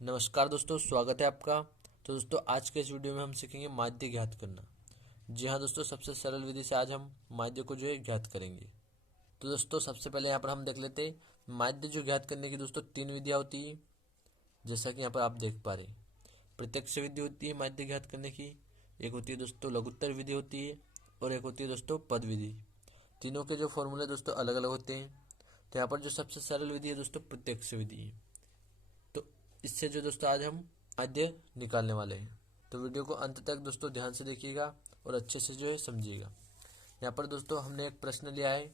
नमस्कार दोस्तों, स्वागत है आपका। तो दोस्तों, आज के इस वीडियो में हम सीखेंगे माध्य ज्ञात करना। जी हाँ दोस्तों, सबसे सरल विधि से आज हम माध्य को जो है ज्ञात करेंगे। तो दोस्तों, सबसे पहले यहाँ पर हम देख लेते हैं माध्य जो ज्ञात करने की दोस्तों 3 विधियाँ होती है। जैसा कि यहाँ पर आप देख पा रहे हैं, प्रत्यक्ष विधि होती है माध्य ज्ञात करने की, एक होती है दोस्तों लघुत्तर विधि होती है, और एक होती है दोस्तों पद विधि। तीनों के जो फॉर्मूले दोस्तों अलग अलग होते हैं। तो यहाँ पर जो सबसे सरल विधि है दोस्तों प्रत्यक्ष विधि है। तो इससे जो दोस्तों आज हम माध्य निकालने वाले हैं। तो वीडियो को अंत तक दोस्तों ध्यान से देखिएगा और अच्छे से जो है समझिएगा। यहाँ पर दोस्तों हमने एक प्रश्न लिया है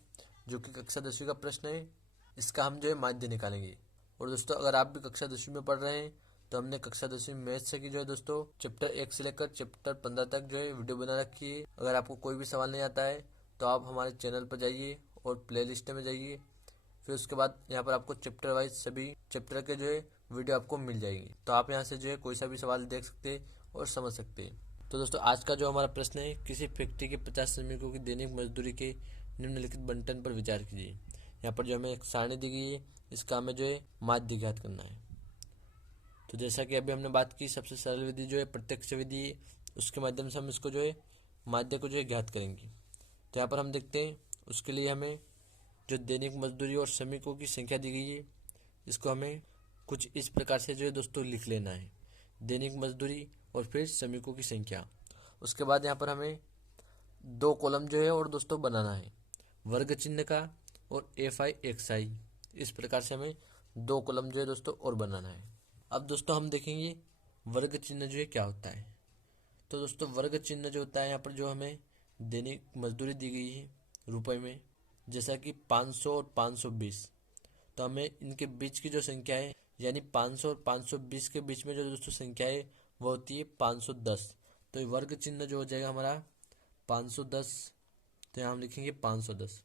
जो कि कक्षा 10वीं का प्रश्न है। इसका हम जो है माध्य निकालेंगे। और दोस्तों, अगर आप भी कक्षा 10वीं में पढ़ रहे हैं तो हमने कक्षा 10वीं मैथ से की जो है दोस्तों चैप्टर 1 से लेकर चैप्टर 15 तक जो है वीडियो बना रखी है। अगर आपको कोई भी सवाल नहीं आता है तो आप हमारे चैनल पर जाइए और प्ले लिस्ट में जाइए। फिर उसके बाद यहाँ पर आपको चैप्टर वाइज सभी चैप्टर के जो है वीडियो आपको मिल जाएगी। तो आप यहाँ से जो है कोई सा भी सवाल देख सकते हैं और समझ सकते हैं। तो दोस्तों, आज का जो हमारा प्रश्न है, किसी फैक्ट्री के 50 श्रमिकों की दैनिक मजदूरी के निम्नलिखित बंटन पर विचार कीजिए। यहाँ पर जो हमें एक सारणी दी गई है, इसका हमें जो है माध्य ज्ञात करना है। तो जैसा कि अभी हमने बात की, सबसे सरल विधि जो है प्रत्यक्ष विधि है, उसके माध्यम से हम इसको जो है माध्य को जो है ज्ञात करेंगे। तो यहाँ पर हम देखते हैं, उसके लिए हमें जो दैनिक मजदूरी और श्रमिकों की संख्या दी गई है, इसको हमें कुछ इस प्रकार से जो है दोस्तों लिख लेना है। दैनिक मजदूरी और फिर श्रमिकों की संख्या। उसके बाद यहाँ पर हमें 2 कॉलम जो है और दोस्तों बनाना है, वर्ग चिन्ह का और एफ आई एक्स आई। इस प्रकार से हमें 2 कॉलम जो है दोस्तों और बनाना है। अब दोस्तों हम देखेंगे वर्ग चिन्ह जो है क्या होता है। तो दोस्तों, वर्ग चिन्ह जो होता है, यहाँ पर जो हमें दैनिक मजदूरी दी गई है रुपए में, जैसा कि 500 और 520। तो हमें इनके बीच की जो संख्या है, यानी 500 और 520 के बीच में जो दोस्तों संख्या है वो होती है 510। तो ये वर्ग चिन्ह जो हो जाएगा हमारा 510। तो यहाँ हम लिखेंगे 510।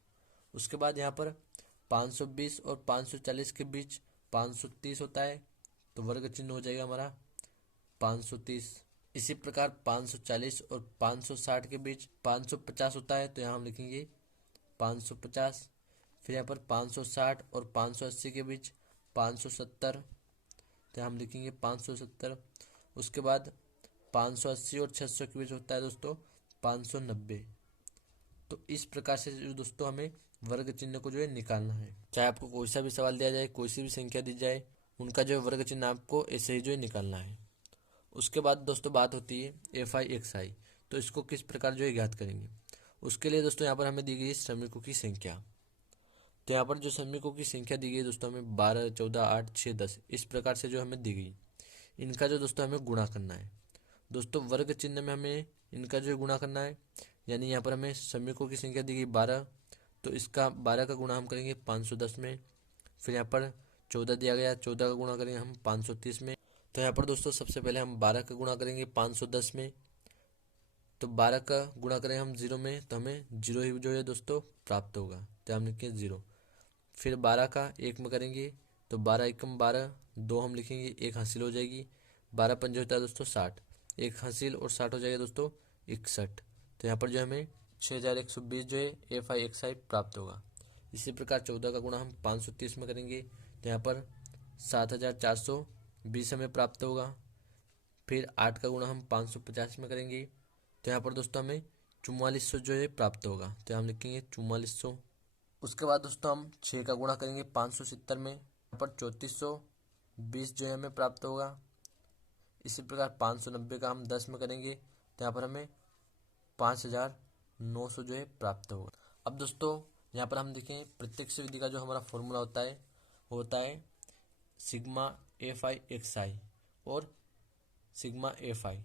उसके बाद यहाँ पर 520 और 540 के बीच 530 होता है, तो वर्ग चिन्ह हो जाएगा हमारा 530। इसी प्रकार 540 और 560 के बीच 550 होता है, तो यहाँ हम लिखेंगे 550। फिर यहाँ पर 560 और 580 के बीच 570, तो हम लिखेंगे 570। उसके बाद 580 और 600 के बीच होता है दोस्तों 590। तो इस प्रकार से जो दोस्तों हमें वर्ग चिन्ह को जो है निकालना है। चाहे आपको कोई सा भी सवाल दिया जाए, कोई सी भी संख्या दी जाए, उनका जो है वर्ग चिन्ह आपको ऐसे ही जो है निकालना है। उसके बाद दोस्तों बात होती है एफ आई एक्स आई। तो इसको किस प्रकार जो है ज्ञात करेंगे। उसके लिए दोस्तों यहाँ पर हमें दी गई है श्रमिकों की संख्या। तो यहाँ पर जो श्रमिकों की संख्या दी गई है दोस्तों हमें 12, 14, 8, 6, 10 इस प्रकार से जो हमें दी गई। इनका जो दोस्तों हमें गुणा करना है। दोस्तों, वर्ग चिन्ह में हमें इनका जो गुणा करना है, यानी यहाँ पर हमें श्रमिकों की संख्या दी गई 12, तो इसका 12 का गुणा हम करेंगे 510 में। फिर यहाँ पर 14 दिया गया, 14 का गुणा करेंगे हम 530 में। तो यहाँ पर दोस्तों सबसे पहले हम 12 का गुणा करेंगे 510 में। तो 12 का गुणा करें हम 0 में, तो हमें 0 ही जो है दोस्तों प्राप्त होगा, तो हम लिखेंगे 0। फिर 12 का 1 में करेंगे, तो 12 एकम 12, 2 हम लिखेंगे, 1 हासिल हो जाएगी। 12 पंजे होता है दोस्तों 60, 1 हासिल और 60 हो जाएगा दोस्तों 61। तो यहाँ पर जो हमें 6120 जो है एफ आई एक्स आई प्राप्त होगा। इसी प्रकार 14 का गुणा हम 530 में करेंगे, तो यहाँ पर 7420 हमें प्राप्त होगा। फिर 8 का गुणा हम 550 में करेंगे, तो यहाँ पर दोस्तों हमें 4400 जो है प्राप्त होगा, तो हम लिखेंगे 4400। उसके बाद दोस्तों हम 6 का गुणा करेंगे 570 में, यहाँ पर 3420 जो है हमें प्राप्त होगा। इसी प्रकार 590 का हम 10 में करेंगे, तो यहाँ पर हमें 5900 जो है प्राप्त होगा। अब दोस्तों यहाँ पर हम देखें प्रत्यक्ष विधि का जो हमारा फॉर्मूला होता है वो होता है सिग्मा एफ आई एक्स आई और sigma F I.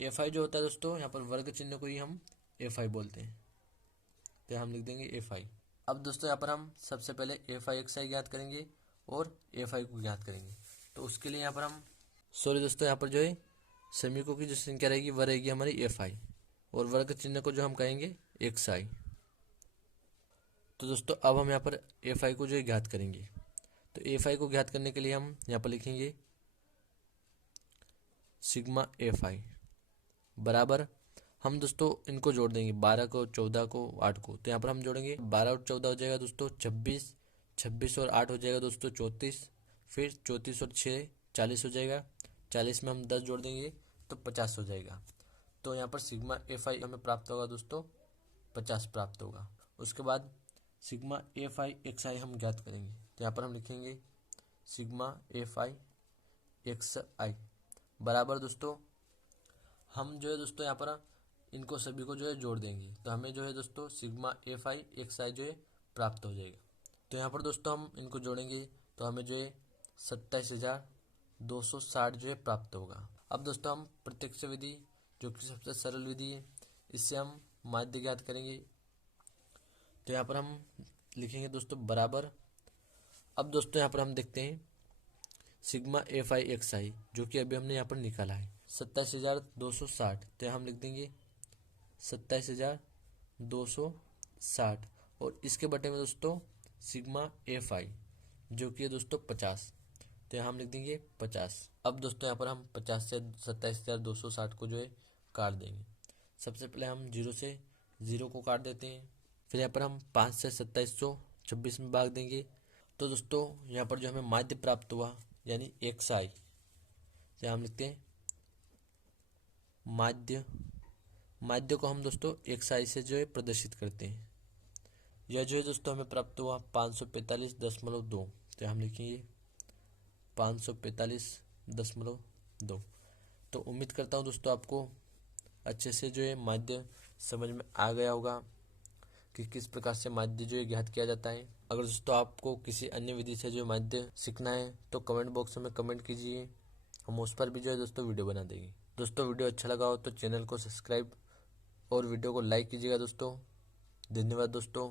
F I जो होता है दोस्तों, यहाँ पर वर्ग चिन्ह को ही हम एफ आई बोलते हैं, तो हम लिख देंगे एफ आई। अब दोस्तों यहाँ पर हम सबसे पहले एफ आई एक्स आई ज्ञात करेंगे और एफ आई को ज्ञात करेंगे। तो उसके लिए यहाँ पर हम दोस्तों यहाँ पर जो है श्रमिकों की जो संख्या रहेगी वह रहेगी हमारी एफ आई, और वर्ग चिन्ह को जो हम कहेंगे एक्स आई। तो दोस्तों अब हम यहाँ पर एफ आई को जो है ज्ञात करेंगे। तो एफ आई को ज्ञात करने के लिए हम यहाँ पर लिखेंगे सिग्मा एफ आई बराबर, हम दोस्तों इनको जोड़ देंगे 12 को, 14 को, 8 को। तो यहाँ पर हम जोड़ेंगे 12 और 14 हो जाएगा दोस्तों 26, 26 और 8 हो जाएगा दोस्तों 34, फिर 34 और 6 40 हो जाएगा। 40 में हम 10 जोड़ देंगे तो 50 हो जाएगा। तो यहाँ पर सिग्मा एफ आई हमें प्राप्त होगा दोस्तों 50 प्राप्त होगा। उसके बाद सिग्मा एफ आई एक्स आई हम ज्ञात करेंगे। तो यहाँ पर हम लिखेंगे सिग्मा एफ आई एक्स आई बराबर दोस्तों हम जो है दोस्तों यहाँ पर इनको सभी को जो है जोड़ देंगे तो हमें जो है दोस्तों सिग्मा एफ आई एक्स आई जो है प्राप्त हो जाएगा। तो यहाँ पर दोस्तों हम इनको जोड़ेंगे तो हमें जो है 27,260 जो है प्राप्त होगा। अब दोस्तों हम प्रत्यक्ष विधि जो कि सबसे सरल विधि है इससे हम माध्य ज्ञात करेंगे। तो यहाँ पर हम लिखेंगे दोस्तों बराबर। अब दोस्तों यहाँ पर हम देखते हैं सिग्मा एफ आई एक्स आई जो कि अभी हमने यहाँ पर निकाला है 27,260। तो यहाँ हम लिख देंगे 27,260 और इसके बटे में दोस्तों सिग्मा एफ आई जो कि है दोस्तों 50। तो यहाँ हम लिख देंगे 50। अब दोस्तों यहाँ पर हम 50 से 27,260 को जो है काट देंगे। सबसे पहले हम 0 से 0 को काट देते हैं। फिर यहाँ पर हम 5 से 2726 में भाग देंगे। तो दोस्तों यहाँ पर जो हमें माध्य प्राप्त हुआ यानी एक्स आई, तो हम लिखते हैं माध्य। माध्य को हम दोस्तों एक्स आई से जो है प्रदर्शित करते हैं। यह जो है दोस्तों हमें प्राप्त हुआ 545.2। तो हम लिखेंगे 545.2। तो उम्मीद करता हूँ दोस्तों आपको अच्छे से जो है माध्य समझ में आ गया होगा कि किस प्रकार से माध्य जो है ज्ञात किया जाता है। अगर दोस्तों आपको किसी अन्य विधि से जो माध्य सीखना है तो कमेंट बॉक्स में कमेंट कीजिए, हम उस पर भी जो है दोस्तों वीडियो बना देंगे। दोस्तों वीडियो अच्छा लगा हो तो चैनल को सब्सक्राइब और वीडियो को लाइक कीजिएगा दोस्तों। धन्यवाद दोस्तों।